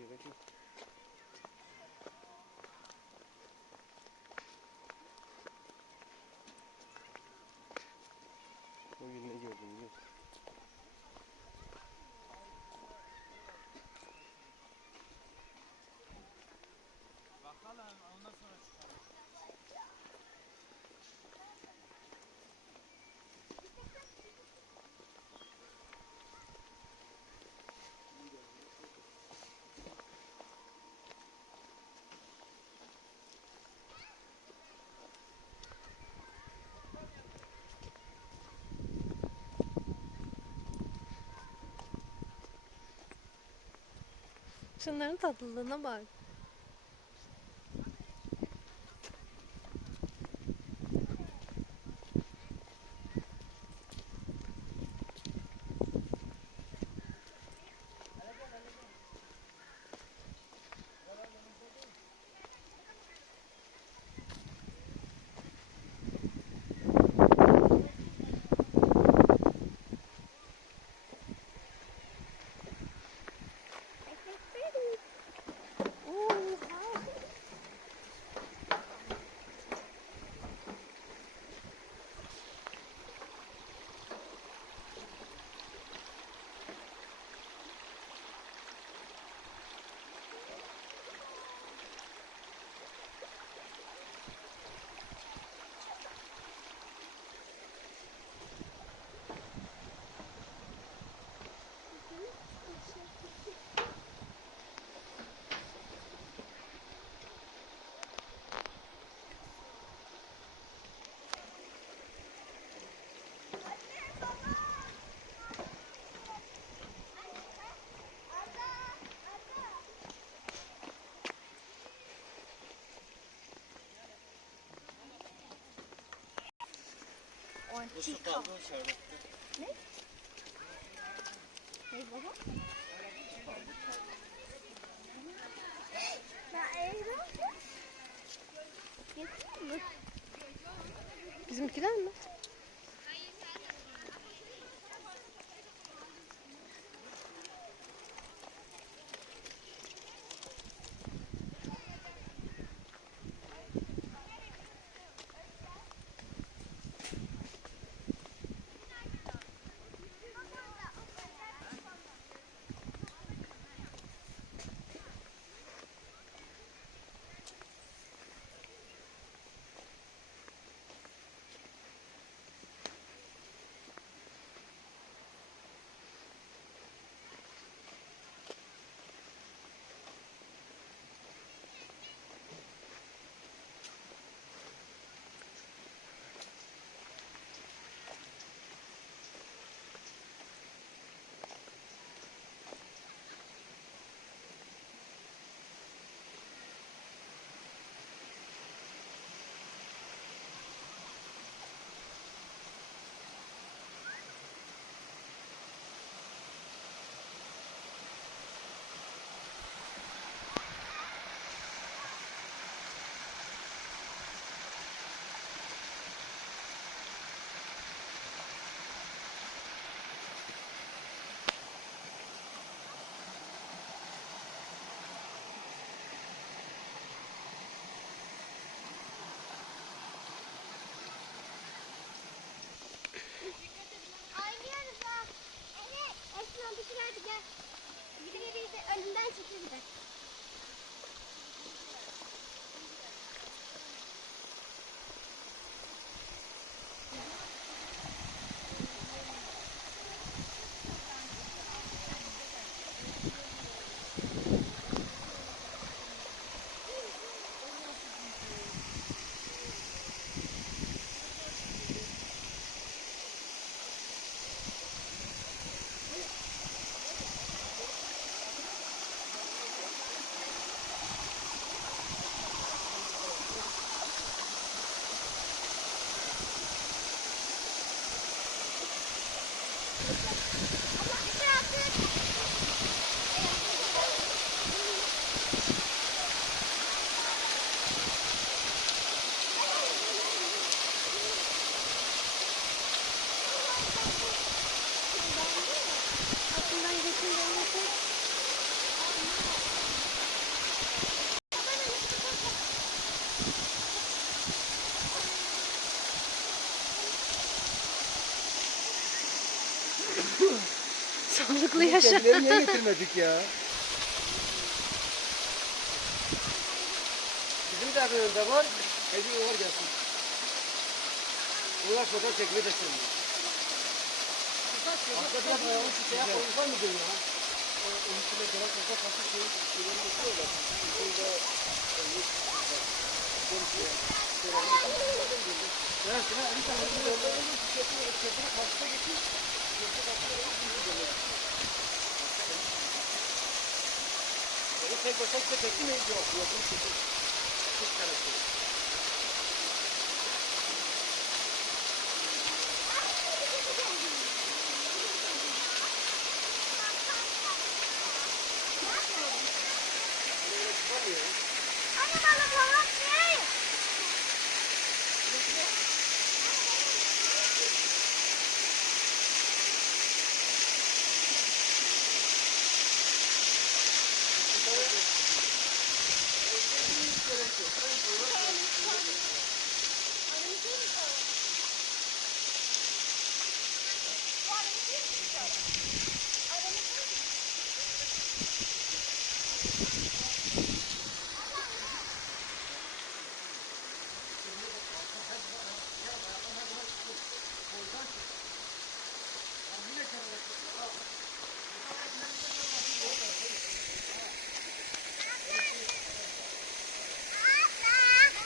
gerek yok. O gün ne gördüm biliyor musun? Bakalım ondan sonra çıkalım. Şunların tatlılığına bak. Kusu kaldı o şerbette. Ne? Ne baba? Bizimkiler mi? Oynuyoruz ha. Evet. Esma bir hadi gel. Bir de önünden çekildi. Sağlıklı yaşa. Kedileri niye getirmedik ya? Bizim de evimizde var. Hediye var gelsin. Bunlar fotoğraf çekmeyi de sevmiyor. Aslında biraz ayağını şu şeye koyulsan mı diyor ya? Onun üstüne gelen fotoğraf kasıp şeyleri getiriyorlar. Şeyde konuşuyor. Evet, bir tane yolda olur, köprünün karşısına geçip köprü karşısına geçip Onu tek başına çekti mi? Yok, yok, çekti. Çok karakter. Hani bana falan şey.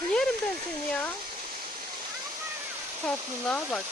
Yerim ben seni ya. Tatlılığa bak.